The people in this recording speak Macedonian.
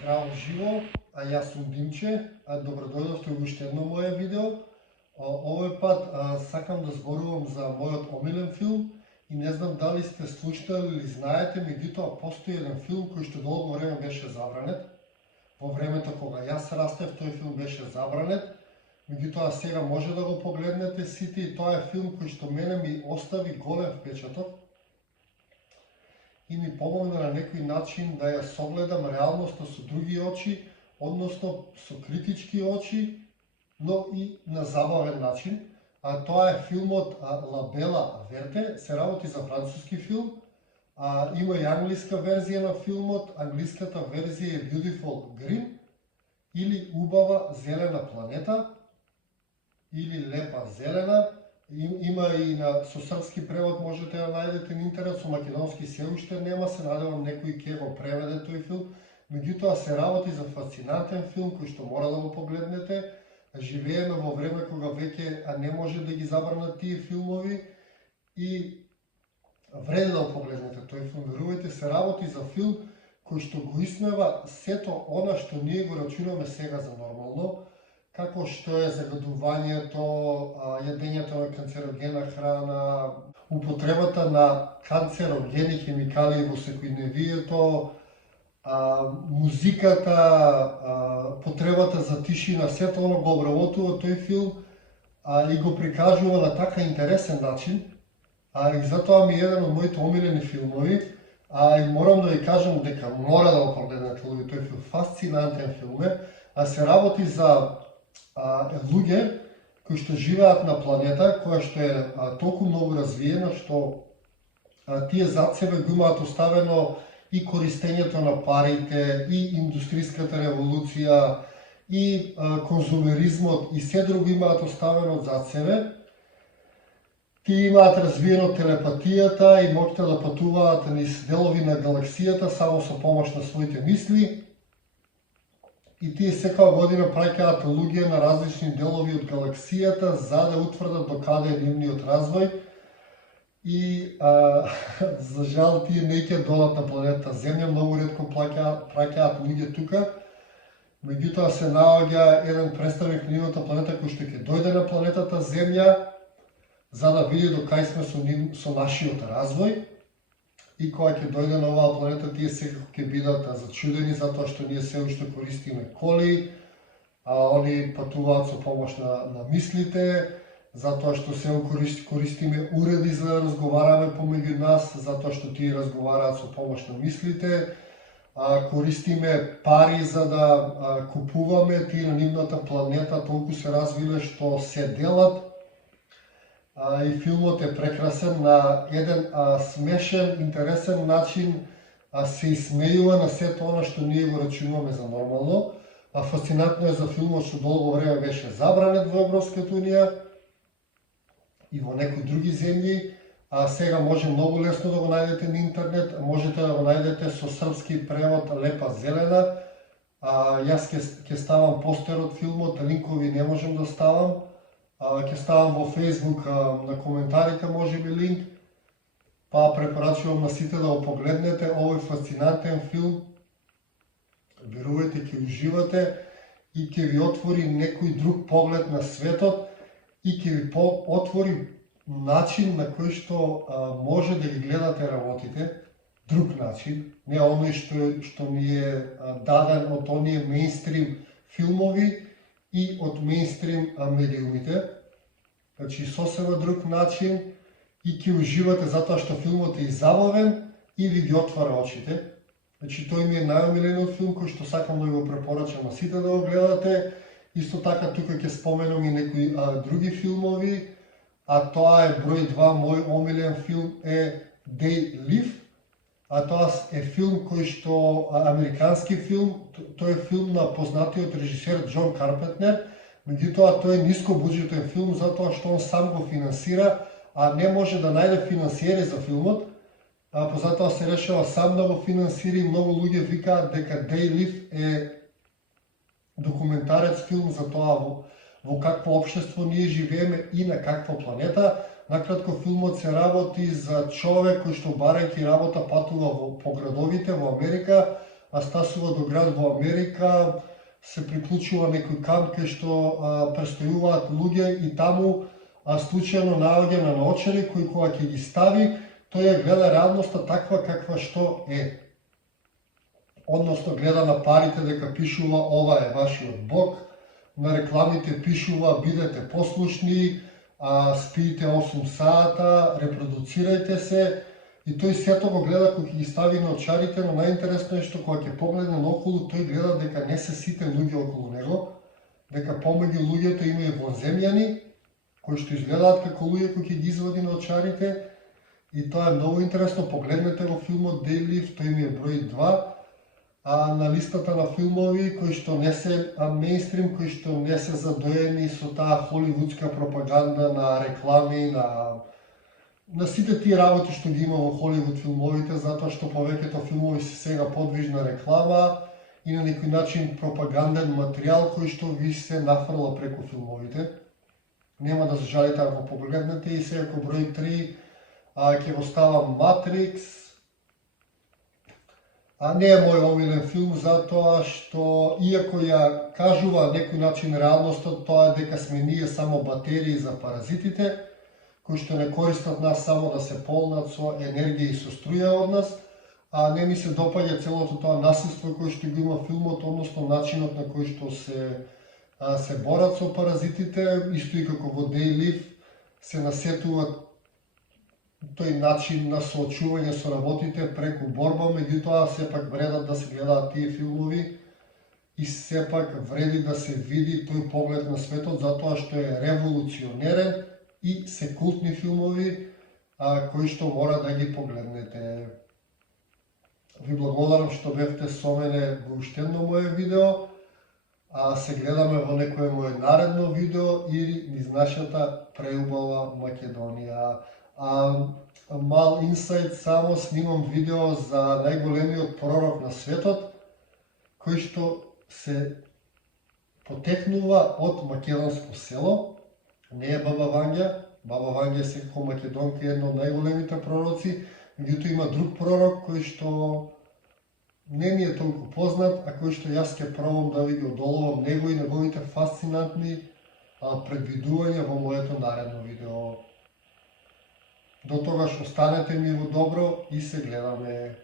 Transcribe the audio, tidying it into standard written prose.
Здраво живо, а јас сум Димче, добро дојдовте во уште едно моје видео. Овој пат сакам да зборувам за мојот омилен филм и не знам дали сте слушнали или знаете, меѓутоа постои еден филм кој што долго време беше забранет. Во времето кога јас растев, тој филм беше забранет, меѓутоа сега може да го погледнете сите и тоа е филм кој што мене ми остави голем впечаток и ми помогна на некој начин да ја согледам реалноста со други очи, односно со критички очи, но и на забавен начин. Тоа е филмот La Bella Verte, се работи за француски филм. Има и англиска верзија на филмот, англиската верзија е Beautiful Green, или Убава зелена планета, или Лепа зелена. Има и со српски превод, можете да најдете на интернет, со македонски се уште нема, се надевам некој ќе го преведе тој филм. Меѓутоа се работи за фасцинантен филм кој што мора да го погледнете. Живееме во време кога веќе не може да ги забранат тие филмови и вреди да го погледнете тој филм. Верувајте, се работи за филм кој што го исмева сето она што ние го рачунаме сега за нормално, како што е загадувањето, јадењето на канцерогена храна, употребата на канцерогени хемикали во секојдневието, музиката, потребата за тишина, сето оно го обработува тој филм и го прикажува на така интересен начин. И затоа ми е еден од моите омилени филмови, и морам да ви кажам дека мора да го погледнете луѓе тој филм. Фасцинантен филм е, се работи за луѓе кои што живеат на планета која што е толку многу развиена што тие зад себе го имаат оставено и користењето на парите, и индустриската револуција, и конзумеризмот, и се друго имаат оставено зад себе. Тие имаат развиено телепатијата и моќта да патуваат низ делови на галаксијата само со помош на своите мисли. И тие секоја година праќаат луѓе на различни делови од галаксијата за да утврдат докаде е нивниот развој. И за жал тие не ќе додат на планета Земја, многу ретко праќаат луѓе тука. Меѓутоа се наоѓа еден представник на нивната планета кој што ќе дојде на планетата Земја за да види до кај сме со нашиот развој. И кога ќе дојде на оваа планета, тие секако ќе бидат зачудени затоа што ние се уште користиме коли, они патуваат со помош на мислите, затоа што се користиме уреди за да разговараме помеѓу нас, затоа што тие разговараат со помош на мислите, користиме пари за да купуваме, тие на нивната планета толку се развиле што се делат. И филмот е прекрасен на еден смешен, интересен начин, се исмејува на сето она што ние го рачунуваме за нормално. Фасцинантно е за филмот што долго време беше забранет во Европската унија и во некои други земји. Сега може многу лесно да го најдете на интернет, можете да го најдете со српски превод Лепа зелена. Јас ќе ставам постер од филмот, линкови не можам да ставам. Ќе ставам во Facebook на коментарите можеби линк, па препорачувам на сите да го погледнете овој фасцинантен филм. Верувајте, ќе уживате и ќе ви отвори некој друг поглед на светот и ќе ви отвори начин на кој што може да ги гледате работите, друг начин, не оној што ни е даден од оние мејнстрим филмови и од мејнстрим медиумите. Значи, сосема друг начин и ќе уживате затоа што филмот е и забавен и ви ги отвара очите. Значи, тој ми е најомилениот филм кој што сакам да го препорачам на сите да го гледате. Исто така, тука ќе споменам и некои други филмови, тоа е број 2, мој омилен филм е They Live. Тоа е филм кој што, американски филм, тој е филм на познатиот режисер Џон Карпентер, меѓутоа тој е нискобуџетен филм затоа што он сам го финансира, не може да најде финансиери за филмот, позатоа се решава сам да го финансира и многу луѓе викаат дека They Live е документарец филм за тоа во какво општество ние живееме и на каква планета. Накратко, филмот се работи за човек кој што барајќи работа патува по градовите во Америка, а стасува до град во Америка, се приклучува некој камп кај што престојуваат луѓе и таму случајно наоѓа на наочари кој кога ќе ги стави, тој ја гледа реалноста таква каква што е. Односно гледа на парите дека пишува ова е вашиот Бог, на рекламите пишува бидете послушни, спиите 8 сата, репродуцирајте се, и тој сето го гледа кога ќе ги стави на очарите, но најинтересно е што кога ќе погледне наоколу, тој гледа дека не се сите луѓе околу него, дека помеѓу луѓето има и вонземјани, кои што изгледаат како луѓе кои ќе ги извади на очарите, и тоа е многу интересно. Погледнете го филмот They Live, тој ми е број 2, на листата на филмови кои што не се мејнстрим, кои што не се задоени со таа холивудска пропаганда на реклами, на сите тие работи што ги има во Холивуд филмовите, затоа што повеќето филмови се сега подвижна реклама и на некој начин пропаганден материјал кој што ви се нафрла преку филмовите. Нема да се жалите ако погледнете. И сега како број 3 ќе го ставам Матрикс. Не е мој омилен филм затоа што иако ја кажува некој начин реалноста, тоа е дека сме ние само батерии за паразитите, кои што не користат нас само да се полнат со енергија и со струја од нас, не ми се допаѓа целото тоа насилство кој што го има филмот, односно начинот на кој што се борат со паразитите, исто и како во They Live се насетуваат тој начин на соочување со работите преку борба, меѓутоа сепак вредат да се гледаат тие филмови и сепак вреди да се види тој поглед на светот, затоа што е револуционерен и се култни филмови кои што мора да ги погледнете. Ви благодарам што бевте со мене во уште едно мое видео, се гледаме во некое мое наредно видео и низ нашата преубава Македонија. Мал инсайт само, снимам видео за најголемиот пророк на светот, кој што се потекнува од македонско село. Не е Баба Вања. Баба Вања е секако македонка, едно од најголемите пророци, меѓутоа има друг пророк кој што не ми е толку познат, кој што јас ќе пробам да ви ги одолувам него и неговите фасцинантни предвидувања во моето наредно видео. До тогаш останете ми во добро и се гледаме.